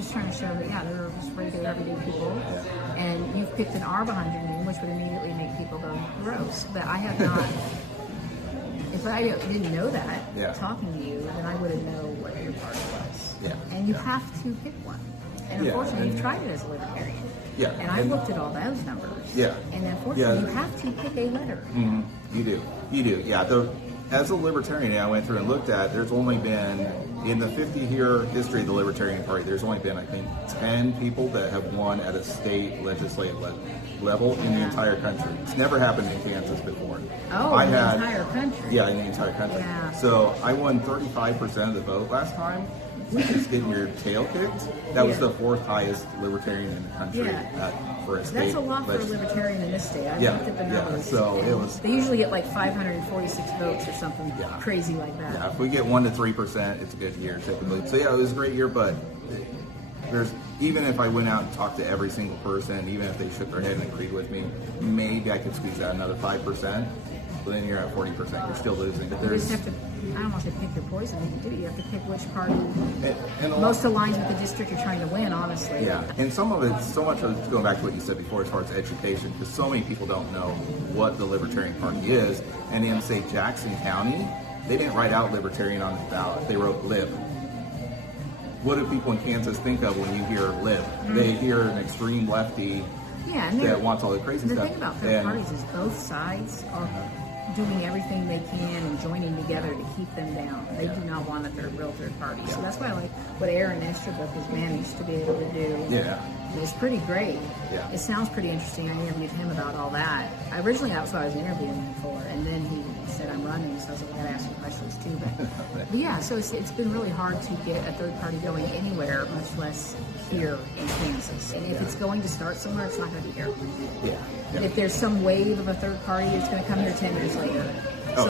just trying to show that, yeah, they're just regular, everyday people. And you've picked an R behind your name, which would immediately make people go, gross. But I have not. If I didn't know that, talking to you, then I wouldn't know what your party was. And you have to pick one. And unfortunately, you've tried it as a libertarian. And I've looked at all those numbers. And unfortunately, you have to pick a letter. You do. Yeah. As a libertarian, I went through and looked at, there's only been, in the 50-year history of the Libertarian Party, there's only been, I think, 10 people that have won at a state legislative level in the entire country. It's never happened in Kansas before. Oh, in the entire country? Yeah, in the entire country. So I won 35% of the vote last time. Just getting your tail kicked. That was the fourth highest libertarian in the country for a state. That's a lot for a libertarian in this state. I looked at the numbers. So it was. They usually get like 546 votes or something crazy like that. Yeah, if we get 1 to 3%, it's a good year typically. So yeah, it was a great year, but there's, even if I went out and talked to every single person, even if they shook their head and agreed with me, maybe I could squeeze out another 5%. But then you're at 40%. You're still losing. But you just have to, I don't want to say pick your poison. You have to pick which party most aligns with the district you're trying to win, honestly. And some of it, so much of it's going back to what you said before as far as education, because so many people don't know what the Libertarian Party is. And in, say, Jackson County, they didn't write out Libertarian on the ballot. They wrote Lib. What do people in Kansas think of when you hear Lib? They hear an extreme lefty that wants all the crazy stuff. The thing about third parties is both sides are doing everything they can and joining together to keep them down. They do not want a real third party. So that's why I like what Aaron Estabrook has managed to be able to do. It's pretty great. It sounds pretty interesting. I interviewed him about all that. Originally, that was what I was interviewing him for, and then he said, I'm running, so I was like, I gotta ask you questions too. But yeah, so it's been really hard to get a third party going anywhere, much less here in Kansas. And if it's going to start somewhere, it's not going to be here. If there's some wave of a third party, it's going to come here 10 years later.